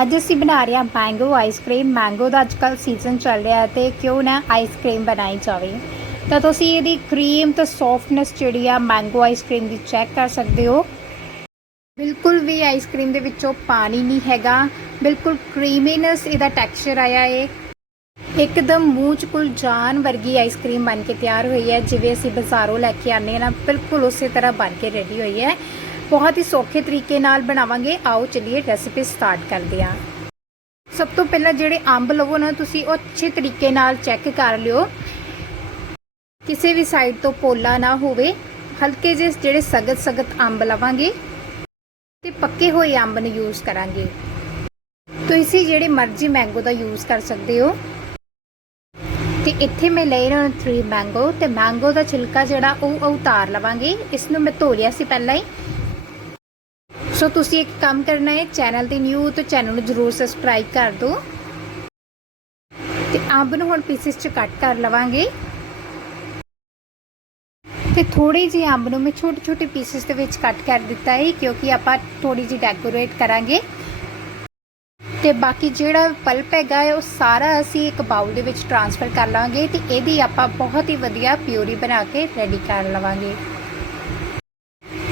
ਅੱਜ ਅਸੀਂ ਬਣਾ ਰਹੇ ਹਾਂ ਮੈਂਗੋ ਆਈਸਕ੍ਰੀਮ ਮੈਂਗੋ ਦਾ ਅੱਜਕੱਲ ਸੀਜ਼ਨ ਚੱਲ ਰਿਹਾ ਹੈ ਤੇ ਕਿਉਂ ਨਾ ਆਈਸਕ੍ਰੀਮ ਬਣਾਈ ਜਾਵੇ। ਤਾਂ ਤੁਸੀਂ ਇਹਦੀ ਕਰੀਮ ਤੇ ਸੌਫਟਨੈਸ ਜਿਹੜੀ ਆ ਮੈਂਗੋ ਆਈਸਕ੍ਰੀਮ ਦੀ ਚੈੱਕ ਕਰ ਸਕਦੇ ਹੋ। ਬਿਲਕੁਲ ਵੀ ਆਈਸਕ੍ਰੀਮ ਦੇ ਵਿੱਚੋਂ ਪਾਣੀ ਨਹੀਂ ਹੈਗਾ। ਬਿਲਕੁਲ ਕਰੀਮੀਨੈਸ ਇਹਦਾ ਟੈਕਸਚਰ ਆਇਆ ਏ। ਇੱਕਦਮ ਮੂੰਹ 'ਚ ਕੁਲ ਜਾਨ ਵਰਗੀ ਆਈਸਕ੍ਰੀਮ ਬਣ ਕੇ ਤਿਆਰ ਹੋਈ ਹੈ। ਜਿਵੇਂ ਅਸੀਂ ਬਾਜ਼ਾਰੋਂ ਲੈ ਕੇ ਆਨੇ ਨਾ, ਬਿਲਕੁਲ ਉਸੇ ਤਰ੍ਹਾਂ ਬਣ ਕੇ ਰੈਡੀ ਹੋਈ ਹੈ। ਬਹੁਤ ਹੀ ਸੌਖੇ ਤਰੀਕੇ ਨਾਲ ਬਣਾਵਾਂਗੇ। ਆਓ ਚਲਿਏ ਰੈਸਿਪੀ ਸਟਾਰਟ ਕਰਦੇ ਹਾਂ। ਸਭ ਤੋਂ ਪਹਿਲਾਂ ਜਿਹੜੇ ਅੰਬ ਲਵੋ ਨਾ, ਤੁਸੀਂ ਉਹ ਅੱਛੇ ਤਰੀਕੇ ਨਾਲ ਚੈੱਕ ਕਰ ਲਿਓ। ਕਿਸੇ ਵੀ ਸਾਈਡ ਤੋਂ ਪੋਲਾ ਨਾ ਹੋਵੇ। ਹਲਕੇ ਜਿਹੇ ਜਿਹੜੇ ਸਗਤ ਸਗਤ ਅੰਬ ਲਵਾਂਗੇ ਤੇ ਪੱਕੇ ਹੋਏ ਅੰਬ ਨੂੰ ਯੂਜ਼ ਕਰਾਂਗੇ। ਤੁਸੀਂ ਜਿਹੜੇ ਮਰਜ਼ੀ ਮੈਂਗੋ ਦਾ ਯੂਜ਼ ਕਰ ਸਕਦੇ ਹੋ। ਤੇ ਇੱਥੇ ਮੈਂ ਲੈ ਰਿਹਾ 3 ਮੈਂਗੋ ਤੇ ਮੈਂਗੋ ਦਾ ਛਿਲਕਾ ਜਿਹੜਾ ਉਹ ਉਹ ਉਤਾਰ ਲਵਾਂਗੇ। ਇਸ ਨੂੰ ਮੈਂ ਧੋ ਲਿਆ ਸੀ ਪਹਿਲਾਂ ਹੀ। ਸੋ ਤੁਸੀਂ ਇੱਕ ਕੰਮ ਕਰਨਾ ਹੈ ਚੈਨਲ ਤੇ ਨਿਊ ਤਾਂ ਚੈਨਲ ਨੂੰ ਜਰੂਰ ਸਬਸਕ੍ਰਾਈਬ ਕਰ ਦਿਓ। ਤੇ ਅੰਬ ਨੂੰ ਹੁਣ ਪੀਸਿਸ ਚ ਕੱਟ ਕਰ ਲਵਾਂਗੇ। ਤੇ ਥੋੜੀ ਜਿਹੀ ਅੰਬ ਨੂੰ ਮੈਂ ਛੋਟੇ ਛੋਟੇ ਪੀਸਿਸ ਦੇ ਵਿੱਚ ਕੱਟ ਕਰ ਦਿੱਤਾ ਹੈ, ਕਿਉਂਕਿ ਆਪਾਂ ਥੋੜੀ ਜਿਹੀ ਡੈਕੋਰੇਟ ਕਰਾਂਗੇ। ਤੇ ਬਾਕੀ ਜਿਹੜਾ ਪਲਪ ਹੈਗਾ ਉਹ ਸਾਰਾ ਅਸੀਂ ਇੱਕ ਬਾਉਲ ਦੇ ਵਿੱਚ ਟ੍ਰਾਂਸਫਰ ਕਰ ਲਾਂਗੇ ਤੇ ਇਹਦੀ ਆਪਾਂ ਬਹੁਤ ਹੀ ਵਧੀਆ ਪਿਊਰੀ ਬਣਾ ਕੇ ਰੈਡੀ ਕਰ ਲਵਾਂਗੇ।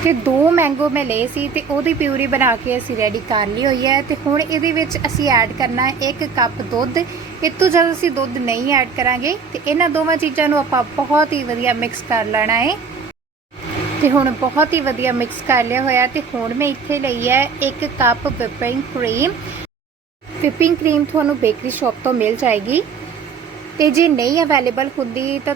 ਤੇ ਦੋ ਮੈਂਗੋ ਮੈਂ ਲਏ ਸੀ ਤੇ ਉਹਦੀ ਪਿਊਰੀ ਬਣਾ ਕੇ ਅਸੀਂ ਰੈਡੀ ਕਰ ਲਈ ਹੋਈ ਹੈ ਤੇ ਹੁਣ ਇਹਦੇ ਵਿੱਚ ਅਸੀਂ ਐਡ ਕਰਨਾ ਹੈ 1 ਕੱਪ ਦੁੱਧ। ਇਹ ਤੋਂ ਜ਼ਿਆਦਾ ਅਸੀਂ ਦੁੱਧ ਨਹੀਂ ਐਡ ਕਰਾਂਗੇ ਤੇ ਇਹਨਾਂ ਦੋਵਾਂ ਚੀਜ਼ਾਂ ਨੂੰ ਆਪਾਂ ਬਹੁਤ ਹੀ ਵਧੀਆ ਮਿਕਸ ਕਰ ਲੈਣਾ ਹੈ। ਤੇ ਹੁਣ ਬਹੁਤ ਹੀ ਵਧੀਆ ਮਿਕਸ ਕਰ ਲਿਆ ਹੋਇਆ ਤੇ ਹੁਣ ਮੈਂ ਇੱਥੇ ਲਈ ਹੈ 1 cup whipping cream whipping cream ਤੁਹਾਨੂੰ ਬੇਕਰੀ ਸ਼ਾਪ ਤੋਂ ਮਿਲ ਜਾਏਗੀ। ਤੇ ਜੇ ਨਹੀਂ ਅਵੇਲੇਬਲ ਹੁੰਦੀ ਤਾਂ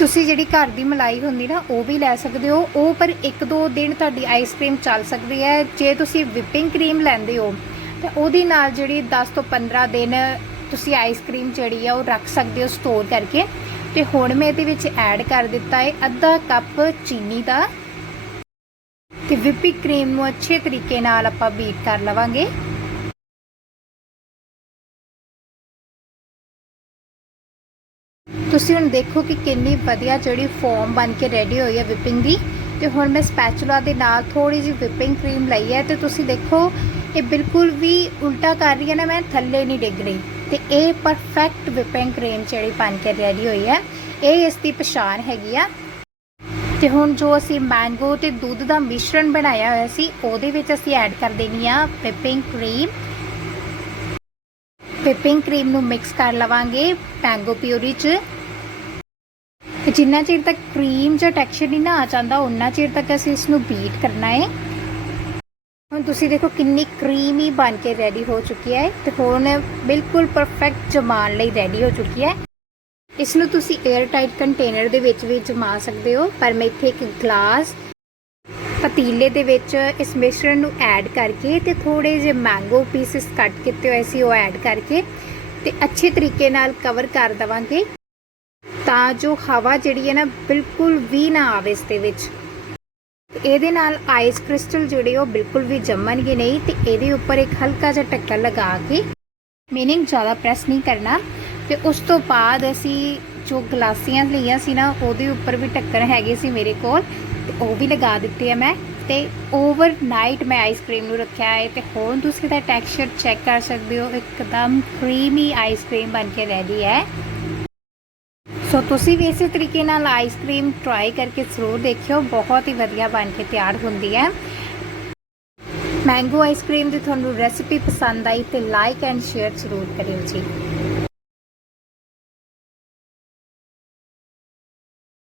ਤੁਸੀਂ ਜਿਹੜੀ ਘਰ ਦੀ ਮਲਾਈ ਹੁੰਦੀ ਨਾ, ਉਹ ਵੀ ਲੈ ਸਕਦੇ ਹੋ। ਉਹ ਪਰ 1-2 ਦਿਨ ਤੁਹਾਡੀ ਆਈਸਕ੍ਰੀਮ ਚੱਲ ਸਕਦੀ ਹੈ। ਜੇ ਤੁਸੀਂ ਵਿਪਿੰਗ ਕਰੀਮ ਲੈਂਦੇ ਹੋ, ਤਾਂ ਉਹਦੇ ਨਾਲ ਜਿਹੜੀ 10 ਤੋਂ 15 ਦਿਨ ਤੁਸੀਂ ਆਈਸਕ੍ਰੀਮ ਜਿਹੜੀ ਆ, ਉਹ ਰੱਖ ਸਕਦੇ ਹੋ ਸਟੋਰ ਕਰਕੇ। ਤੇ ਹੁਣ ਮੈਂ ਇਹਦੇ ਵਿੱਚ ਐਡ ਕਰ ਦਿੱਤਾ ਹੈ ਅੱਧਾ ਕੱਪ ਚੀਨੀ ਦਾ। ਤੇ ਵਿਪਿੰਗ ਕਰੀਮ ਨੂੰ ਅੱਛੇ ਤਰੀਕੇ ਨਾਲ ਆਪਾਂ ਬੀਟ ਕਰ ਲਵਾਂਗੇ। ਤੁਸੀਂ ਹੁਣ ਦੇਖੋ ਕਿ ਕਿੰਨੀ ਵਧੀਆ ਜਿਹੜੀ ਫੋਮ ਬਣ ਕੇ ਰੈਡੀ ਹੋਈ ਹੈ ਵਿਪਿੰਗ ਦੀ। ਤੇ ਹੁਣ ਮੈਂ ਸਪੈਚੂਲਾ ਦੇ ਨਾਲ ਥੋੜੀ ਜਿਹੀ ਵਿਪਿੰਗ ਕਰੀਮ ਲਈ ਹੈ ਤੇ ਤੁਸੀਂ ਦੇਖੋ, ਇਹ ਬਿਲਕੁਲ ਵੀ ਉਲਟਾ ਕਰ ਰਹੀ ਹੈ ਨਾ, ਮੈਂ ਥੱਲੇ ਨਹੀਂ ਡਿੱਗ ਰਹੀ। ਤੇ ਇਹ ਪਰਫੈਕਟ ਵਿਪਿੰਗ ਕਰੀਮ ਜਿਹੜੀ ਬਣ ਕੇ ਰੈਡੀ ਹੋਈ ਹੈ, ਇਹ ਇਸ ਦੀ ਪਛਾਣ ਹੈਗੀ ਆ। ਤੇ ਹੁਣ ਜੋ ਅਸੀਂ ਮੈਂਗੋ ਤੇ ਦੁੱਧ ਦਾ ਮਿਸ਼ਰਣ ਬਣਾਇਆ ਹੋਇਆ ਸੀ, ਉਹਦੇ ਵਿੱਚ ਅਸੀਂ ਐਡ ਕਰ ਦੇਣੀ ਆ ਵਿਪਿੰਗ ਕਰੀਮ ਵਿਪਿੰਗ ਕਰੀਮ ਨੂੰ ਮਿਕਸ ਕਰ ਲਵਾਂਗੇ ਮੈਂਗੋ ਪਿਊਰੀ 'ਚ। ਜਿੰਨਾ ਚਿਰ ਤੱਕ ਕਰੀਮ ਜਾਂ ਟੈਕਸਚਰ ਨਹੀਂ ਨਾ ਆ ਜਾਂਦਾ ਉਨਾ ਚਿਰ ਤੱਕ ਅਸੀਂ ਇਸ ਨੂੰ ਬੀਟ ਕਰਨਾ ਹੈ। ਹੁਣ ਤੁਸੀਂ ਦੇਖੋ ਕਿੰਨੀ ਕਰੀਮੀ ਬਣ ਕੇ ਰੈਡੀ ਹੋ ਚੁੱਕੀ ਹੈ। ਤੇ ਹੁਣ ਬਿਲਕੁਲ ਪਰਫੈਕਟ ਜਮਾਨ ਲਈ ਰੈਡੀ ਹੋ ਚੁੱਕੀ ਹੈ। ਇਸ ਨੂੰ ਤੁਸੀਂ 에ਅਰ ਟਾਈਟ ਕੰਟੇਨਰ ਦੇ ਵਿੱਚ ਵੀ ਜਮਾ ਸਕਦੇ ਹੋ, ਪਰ ਮੈਂ ਇੱਥੇ ਇੱਕ ਗਲਾਸ ਪਤੀਲੇ ਦੇ ਵਿੱਚ ਇਸ ਮਿਸ਼ਰਣ ਨੂੰ ਐਡ ਕਰਕੇ ਤੇ ਥੋੜੇ ਜਿਹੇ ਮੈਂਗੋ ਪੀਸਸ ਕੱਟ ਕੀਤੇ ਹੋਏ ਸੀ, ਉਹ ਐਡ ਕਰਕੇ ਤੇ ਅੱਛੇ ਤਰੀਕੇ ਨਾਲ ਕਵਰ ਕਰ ਦਵਾਂਗੇ। ਤਾਂ ਜੋ ਹਵਾ ਜਿਹੜੀ ਹੈ ਨਾ ਬਿਲਕੁਲ ਵੀ ਨਾ ਆਵੇ ਇਸ ਦੇ ਵਿੱਚ। ਇਹਦੇ ਨਾਲ ਆਈਸ ਕ੍ਰਿਸਟਲ ਜਿਹੜੇ ਉਹ ਬਿਲਕੁਲ ਵੀ ਜੰਮਣਗੇ ਨਹੀਂ ਤੇ ਇਹਦੇ ਉੱਪਰ ਇੱਕ ਹਲਕਾ ਜਿਹਾ ਟੱਕਰ ਲਗਾ ਕੇ ਮੀਨਿੰਗ ਜ਼ਿਆਦਾ ਪ੍ਰੈਸ ਨਹੀਂ ਕਰਨਾ। ਤੇ ਉਸ ਤੋਂ ਬਾਅਦ ਅਸੀਂ ਜੋ ਗਲਾਸੀਆਂ ਲਈਆਂ ਸੀ ਨਾ, ਉਹਦੇ ਉੱਪਰ ਵੀ ਟੱਕਰ ਹੈਗੇ ਸੀ ਮੇਰੇ ਕੋਲ ਤੇ ਉਹ ਵੀ ਲਗਾ ਦਿੱਤੇ ਆ ਮੈਂ। ਤੇ ਓਵਰ ਨਾਈਟ ਮੈਂ ਆਈਸਕ੍ਰੀਮ ਨੂੰ ਰੱਖਿਆ ਹੈ ਤੇ ਹੁਣ ਤੁਸੀਂ ਦਾ ਟੈਕਸਚਰ ਚੈੱਕ ਕਰ ਸਕਦੇ ਹੋ, ਇੱਕਦਮ ਕਰੀਮੀ ਆਈਸਕ੍ਰੀਮ ਬਣ ਕੇ ਰੈਡੀ ਹੈ। ਸੋ ਤੁਸੀਂ ਵੀ ਇਸੇ ਤਰੀਕੇ ਨਾਲ ਆਈਸਕ੍ਰੀਮ ਟਰਾਈ ਕਰਕੇ ਜ਼ਰੂਰ ਦੇਖਿਓ। ਬਹੁਤ ਹੀ ਵਧੀਆ ਬਣ ਕੇ ਤਿਆਰ ਹੁੰਦੀ ਹੈ। ਮੈਂਗੋ ਆਈਸਕ੍ਰੀਮ ਦੀ ਤੁਹਾਨੂੰ ਰੈਸਿਪੀ ਪਸੰਦ ਆਈ ਤੇ ਲਾਈਕ ਐਂਡ ਸ਼ੇਅਰ ਜ਼ਰੂਰ ਕਰਿਓ ਜੀ।